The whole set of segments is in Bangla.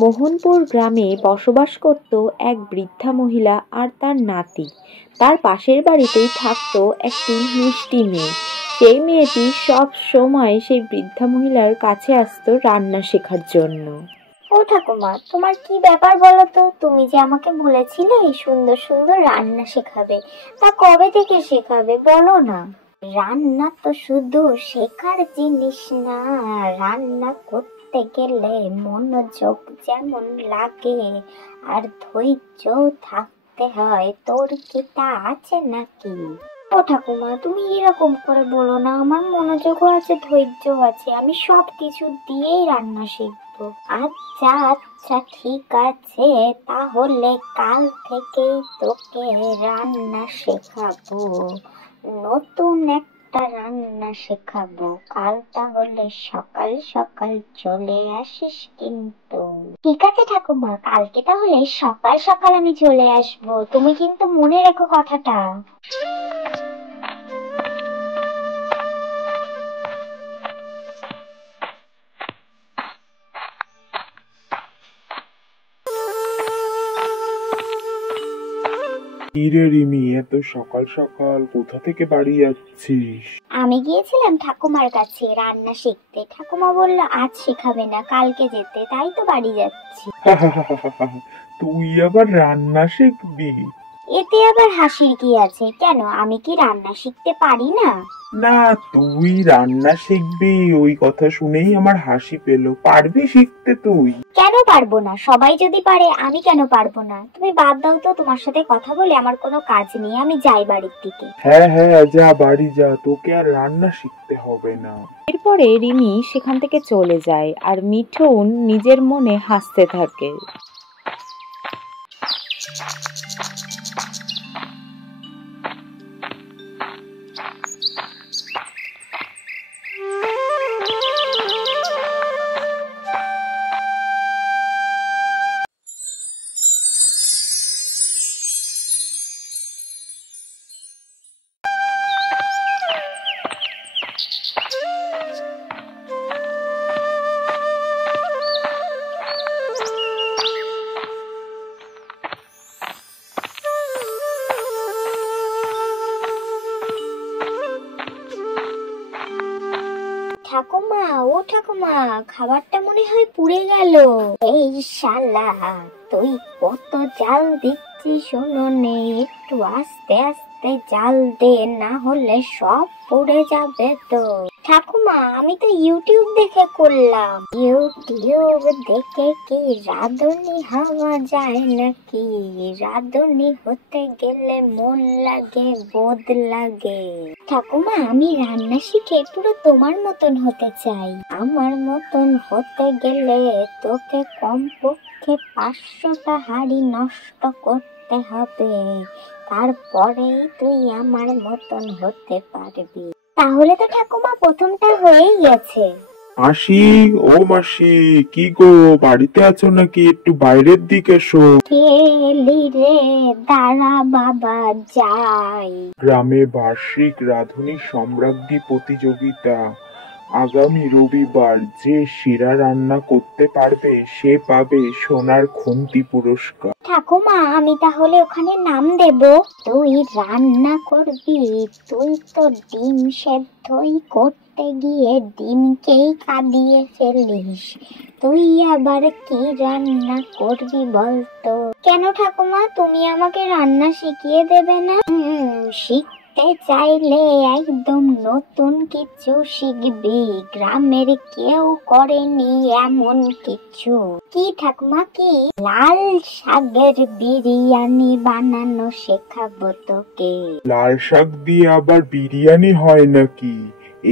মোহনপুর গ্রামে বসবাস করত এক বৃদ্ধা মহিলা আর তার নাতি। তার পাশের বাড়িতেই থাকতো একটি মিষ্টি মেয়ে। সেই মেয়েটি সব সময় সেই বৃদ্ধা মহিলার কাছে আসতো রান্না শেখার জন্য। ও ঠাকুমা, তোমার কি ব্যাপার বলো তো? তুমি যে আমাকে বলেছিলে সুন্দর সুন্দর রান্না শেখাবে, তা কবে থেকে শেখাবে বলো না? রান্না তো শুধু শেখার জিনিস না, রান্না করতে গেলে মনোযোগ যেমন লাগে আর ধৈর্য থাকতে হয়। তোর কি তা আছে নাকি? ও ঠাকুমা, তুমি এরকম করে বলো না। আমার মনোযোগও আছে, ধৈর্য আছে, আমি সব কিছু দিয়েই রান্না শিখবো। আচ্ছা আচ্ছা, ঠিক আছে, তাহলে কাল থেকেই তোকে রান্না শেখাবো। নতুন একটা রান্না শেখাবো। কাল তাহলে সকাল সকাল চলে আসিস কিন্তু। ঠিক আছে ঠাকুমা, কালকে তাহলে সকাল সকাল আমি চলে আসবো। তুমি কিন্তু মনে রেখো কথাটা। কি রে রিমি, এত সকাল সকাল কোথা থেকে বাড়ি যাচ্ছিস? আমি গিয়েছিলাম ঠাকুমার কাছে রান্না শিখতে। ঠাকুমা বলল আজ শেখাবে না, কালকে যেতে, তাই তো বাড়ি যাচ্ছি। তুই আবার রান্না শিখবি? এতে আবার হাসির কি আছে? কেন, আমি কি রান্না শিখতে পারি না? না, তুই রান্না শিখবি ওই কথা শুনেই আমার হাসি পেল। পারবি শিখতে তুই? কেন পারবো না? সবাই যদি পারে আমি কেন পারবো না? তুমি বাদ দাও তো, তোমার সাথে কথা বলে আমার কোনো কাজ নেই, আমি যাই বাড়ির দিকে। হ্যাঁ হ্যাঁ, যা বাড়ি যা, তোকে আর রান্না শিখতে হবে না। এরপরে রিমি সেখান থেকে চলে যায় আর মিঠুন নিজের মনে হাসতে থাকে। ঠাকুমা, ও ঠাকুমা, খাবারটা মনে হয় পুড়ে গেল। এই শালা, তুই কত জাল দিচ্ছিস শুনুনি, একটু আস্তে আস্তে জাল দে, না হলে সব পুড়ে যাবে তো। ঠাকুমা, আমি তো ইউটিউব দেখে করলাম। ইউটিউব দেখে কি রাঁধুনি হওয়া যায় নাকি? রাঁধুনি হতে গেলে মন লাগে, বোধ লাগে। ঠাকুমা, আমি রান্না শিখে পুরো তোমার মতন হতে চাই। আমার মতন হতে গেলে তোকে কমপক্ষে 500টা হাঁড়ি নষ্ট করতে হবে, তারপরেই তুই আমার মতন হতে পারবি। তাহলে তো ঠাকুমা প্রথমটা হয়েই গেছে। মাসি, ও মাসি, কি গো, বাড়িতে আছো নাকি? একটু বাইরের দিকে এসো। কে এলি রে? দাঁড়া বাবা, যাই। গ্রামে বার্ষিক রাঁধুনি সম্রাজ্ঞী প্রতিযোগিতা আগামী রবিবার। যে সেরা রান্না করতে পারবে সে পাবে সোনার খুন্তি পুরস্কার। ঠাকুমা, আমি তাহলে ওখানে নাম দেব? তুই রান্না করবি? তুই তো ডিম সেদ্ধই করতে গিয়ে ডিমকেই কাঁদিয়ে ফেলিস। তুই আবার কি রান্না করবি বলতো? কেন ঠাকুমা, তুমি আমাকে রান্না শিখিয়ে দেবে না? শিখতে চাইলে একদম নতুন কিছু শিখবি, গ্রামের কেউ করেনি এমন কিছু। কি ঠাকুমা, কি? লাল শাকের বিরিয়ানি বানানো শেখাবো তোকে। লাল শাক দিয়ে আবার বিরিয়ানি হয় নাকি?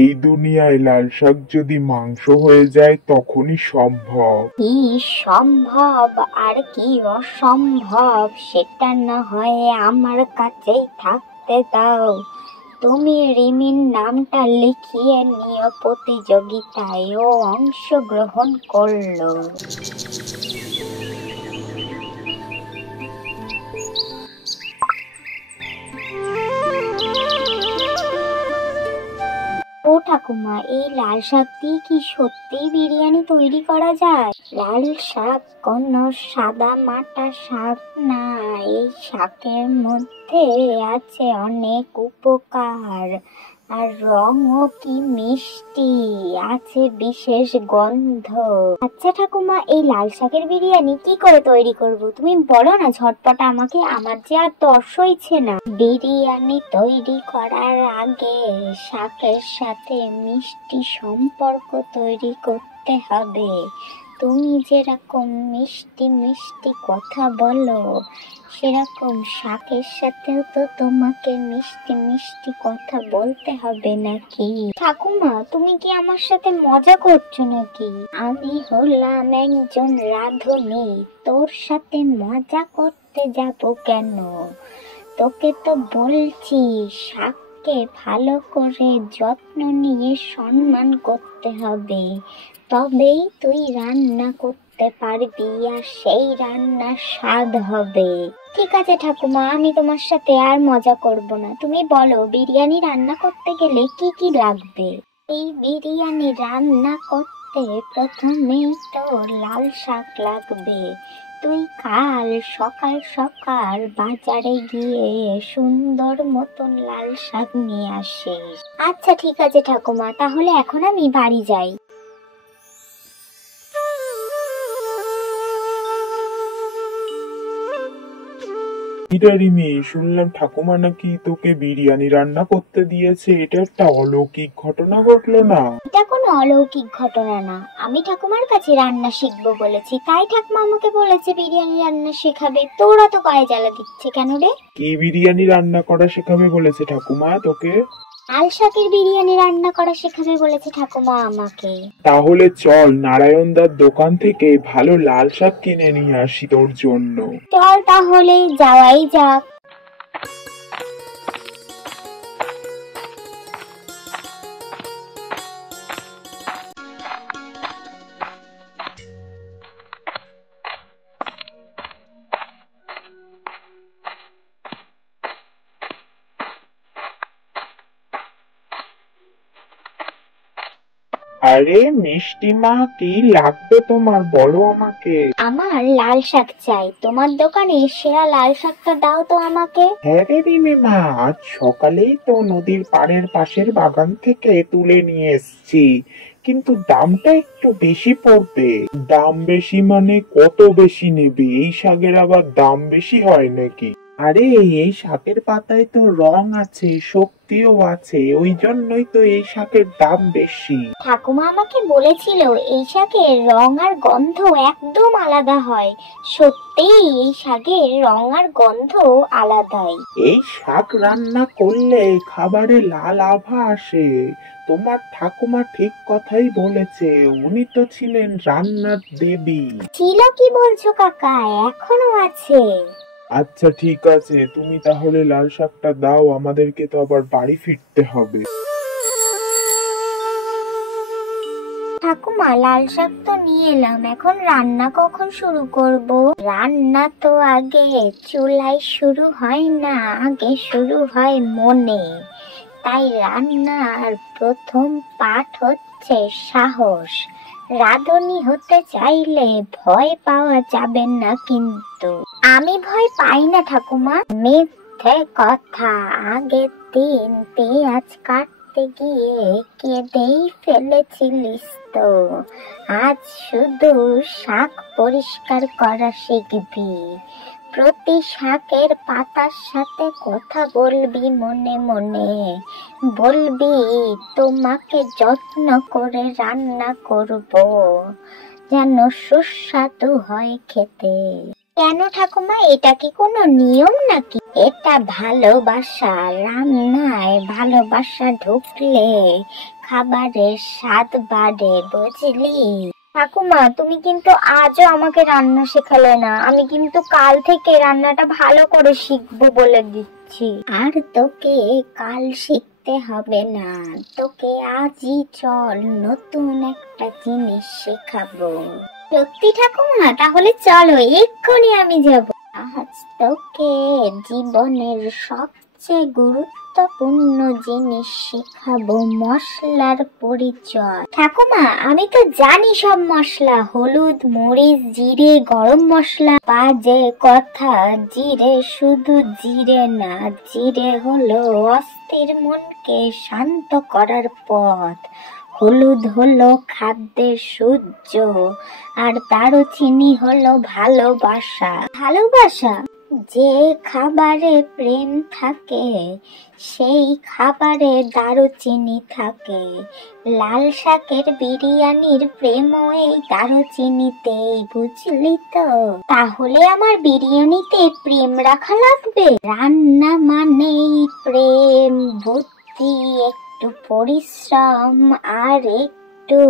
এই দুনিয়ায় লাল শাক যদি মাংস হয়ে যায় তখনই সম্ভব। কি সম্ভব আর কি অসম্ভব সেটা না হয় আমার কাছেই থাকতে দাও। তুমি রিমির নামটা লিখিয়ে নিও প্রতিযোগিতায়। ও অংশগ্রহণ করলো। ও ঠাকুমা, এই লাল শাক দিয়ে কি সত্যিই বিরিয়ানি তৈরি করা যায়? লাল শাক কোনো সাদা মাটা শাক না, এই শাকের মধ্যে আছে অনেক উপকার, আর রঙও কি মিষ্টি, আছে বিশেষ গন্ধ। আচ্ছা ঠাকুমা, এই লাল শাকের বিরিয়ানি কি করে তৈরি করব? তুমি বলো না ঝটপট আমাকে, আমার যে আর তর সইছে না। বিরিয়ানি তৈরি করার আগে শাকের সাথে মিষ্টি সম্পর্ক তৈরি করতে হবে। তুমি যেরকম মিষ্টি মিষ্টি কথা বলো, সেরকম শাকের সাথেও তো তোমাকে মিষ্টি মিষ্টি কথা বলতে হবে নাকি? ঠাকুমা, তুমি কি আমার সাথে মজা করছো নাকি? আমি হলাম একজন রাঁধুনি, তোর সাথে মজা করতে যাব কেন? তোকে তো বলছি শাককে ভালো করে যত্ন নিয়ে সম্মান করতে হবে, তবেই তুই রান্না করতে পারবি আর সেই রান্নার স্বাদ হবে। ঠিক আছে ঠাকুমা, আমি তোমার সাথে আর মজা করব না। তুমি বলো বিরিয়ানি রান্না করতে গেলে কি কি লাগবে? এই বিরিয়ানি রান্না করতে প্রথমেই তো লাল শাক লাগবে। তুই কাল সকাল সকাল বাজারে গিয়ে সুন্দর মতন লাল শাক নিয়ে আসিস। আচ্ছা ঠিক আছে ঠাকুমা, তাহলে এখন আমি বাড়ি যাই। রিমি, শুনলাম ঠাকুমা নাকি তোকে বিরিয়ানি রান্না করতে দিয়েছে, এটা একটা অলৌকিক ঘটনা ঘটলো না? এটা কোনো অলৌকিক ঘটনা না, আমি ঠাকুমার কাছে রান্না শিখবো বলেছি, তাই ঠাকুমা আমাকে বলেছে বিরিয়ানি রান্না শেখাবে। তোরা তো গায়ে জ্বালা দিচ্ছে কেন রে? কি বিরিয়ানি রান্না করা শেখাবে বলেছে ঠাকুমা তোকে? লাল শাকের বিরিয়ানি রান্না করা শেখাবে বলেছে ঠাকুমা আমাকে। তাহলে চল নারায়ণদার দোকান থেকে ভালো লাল শাক কিনে নিয়ে আসি তোর জন্য। চল তাহলে যাওয়াই যাক। আরে মিষ্টি মা, কি লাগবে তোমার, বলো আমাকে। আমার লাল শাক চাই, তোমার দোকানে সেরা লাল শাকটা দাও তো আমাকে। হ্যাঁ রে রিমি মা, আজ সকালেই তো নদীর পাড়ের পাশের বাগান থেকে তুলে নিয়ে এসেছি, কিন্তু দামটা একটু বেশি পড়বে। দাম বেশি মানে কত বেশি নেবে? এই শাকের আবার দাম বেশি হয় নাকি? আরে এই শাকের পাতায় তো রং আছে, শক্তিও আছে, ওই জন্যই তো এই শাকের দাম বেশি। ঠাকুমা আমাকে বলেছিল এই শাকের রং আর গন্ধ একদম আলাদা হয়। সত্যিই এই শাকের রং আর গন্ধ আলাদাই। এই শাক রান্না করলে খাবারে লাল আভা আসে। তোমার ঠাকুমা ঠিক কথাই বলেছে, উনি তো ছিলেন রান্নার দেবী। ছিল কি বলছো কাকা? এখনো আছে? আচ্ছা ঠিক আছে, তুমি তাহলে লাল শাকটা দাও, আমাদেরকে তো আবার বাড়ি ফিরতে হবে। ঠাকুমা লাল শাক তো নিয়ে এলাম, এখন রান্না কখন শুরু করব? রান্না তো আগে চুলায় শুরু হয় না, আগে শুরু হয় মনে। তাই রান্নার প্রথম পাঠ হচ্ছে সাহস। রাঁধুনি হতে চাইলে ভয় পাওয়া যাবে না কিন্তু। আমি ভয় পাই না ঠাকুমা। মিথ্যে কথা, আগের দিন পেঁয়াজ কাটতে গিয়ে কেঁদেই ফেলেছিলিস তো। আজ শুধু শাক পরিষ্কার করা শিখবি। প্রতি শাকের পাতার সাথে কথা বলবি মনে মনে। বলবি তোমাকে যত্ন করে রান্না করব, যেন সুস্বাদু হয় খেতে। কেন ঠাকুমা, এটা কি কোনো নিয়ম নাকি? এটা ভালোবাসা। রান্নায় ভালোবাসা ঢুকলে খাবারের স্বাদ বাড়ে, বুঝলি? ঠাকুমা তুমি কিন্তু আজও আমাকে রান্না শেখালে না। আমি কিন্তু কাল থেকে রান্নাটা ভালো করে শিখবো বলে দিচ্ছি। আর তোকে কাল শিখতে হবে না, তোকে আজই চল, নতুন একটা জিনিস শেখাবো। সত্যি ঠাকুমা? তাহলে চলো, এক্ষুনি আমি যাব। আজ তোকে জীবনের সব সবচেয়ে গুরুত্বপূর্ণ জিনিস শেখাবো, মশলার পরিচয়। ঠাকুমা, আমি তো জানি সব মশলা, হলুদ, মরিচ, জিরে, গরম মশলা। বাজে কথা, জিরে শুধু জিরে না, জিরে হলো অস্থির মনকে শান্ত করার পথ। হলুদ হলো খাদ্যের সূর্য, আর দারুচিনি হলো ভালোবাসা। ভালোবাসা? যে খাবারে প্রেম থাকে সেই খাবারে দারুচিনি থাকে। লাল শাকের বিরিয়ানির প্রেমও এই দারুচিনিতেই, বুঝলি তো? তাহলে আমার বিরিয়ানিতে প্রেম রাখা লাগবে। রান্না মানেই প্রেম, বুদ্ধি, একটু পরিশ্রম আর একটু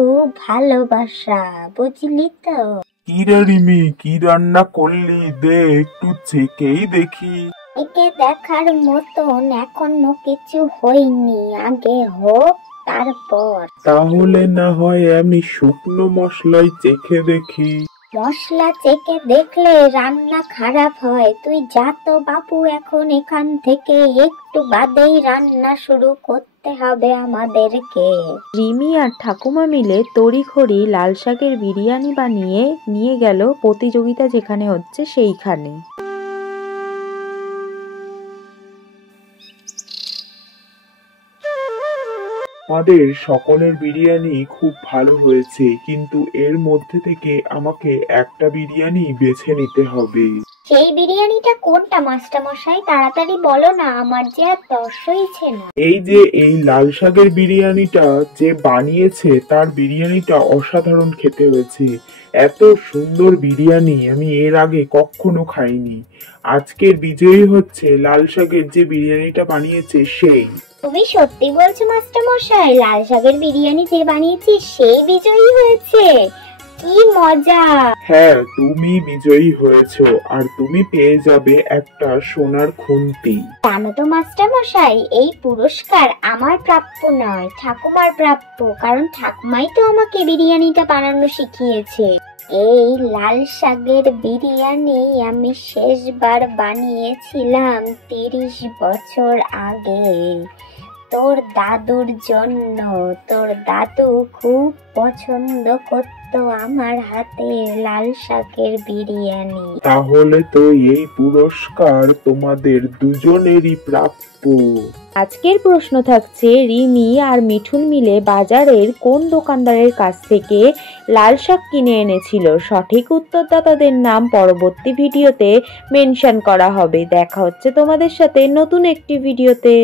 ভালোবাসা, বুঝলি তো? কি রে রিমি, কি রান্না করলি? দে একটু চেকেই দেখি। একে দেখার মতন এখনো কিছু হয়নি, আগে হোক তারপর। তাহলে না হয় আমি শুকনো মশলাই চেখে দেখি। মশলা চেকে দেখলে রান্না খারাপ হয়। তুই যা তো বাপু, এখন এখান থেকে একটু বাদেই রান্না শুরু করতে হবে আমাদেরকে। রিমি আর ঠাকুমা মিলে তড়িঘড়ি লাল শাকের বিরিয়ানি বানিয়ে নিয়ে গেল প্রতিযোগিতা যেখানে হচ্ছে সেইখানে। আমাদের সকলের বিরিয়ানি খুব ভালো হয়েছে, কিন্তু এর মধ্যে থেকে আমাকে একটা বিরিয়ানি বেছে নিতে হবে। সেই বিরিয়ানিটা কোনটা মাস্টার মশাই? তাড়াতাড়ি বলো না, আমার যে আর তর সইছে না। এই যে এই লাল শাকের বিরিয়ানিটা যে বানিয়েছে, তার বিরিয়ানিটা অসাধারণ খেতে হয়েছে। এত সুন্দর বিরিয়ানি আমি এর আগে কখনো খাইনি। আজকের বিজয়ী হচ্ছে লাল শাকের যে বিরিয়ানিটা বানিয়েছে সেই। তুমি সত্যি বলছো মাস্টার মশাই? লাল শাকের বিরিয়ানি যে বানিয়েছি সেই বিজয়ী হয়েছে? কি মজা! হ্যাঁ, তুমি বিজয়ী হয়েছো, আর তুমি পেয়ে যাবে একটা সোনার খুন্তি। জানো তো মাস্টার মশাই, এই পুরস্কার আমার প্রাপ্য নয়, ঠাকুমার প্রাপ্য। কারণ ঠাকুমাই তো আমাকে বিরিয়ানিটা বানানো শিখিয়েছে। এই লাল শাকের বিরিয়ানি আমি শেষবার বানিয়েছিলাম 30 বছর আগে, তোর দাদুর জন্য। তোর দাদু খুব পছন্দ করতো আমার হাতের লাল শাকের বিরিয়ানি। তাহলে তো এই পুরস্কার তোমাদের দুজনেরই প্রাপ্য। আজকের প্রশ্ন থাকছে, রিমি আর মিঠুন মিলে বাজারের কোন দোকানদারের কাছ থেকে লাল শাক কিনে এনেছিল? সঠিক উত্তরদাতাদের নাম পরবর্তী ভিডিওতে মেনশন করা হবে। দেখা হচ্ছে তোমাদের সাথে নতুন একটি ভিডিওতে।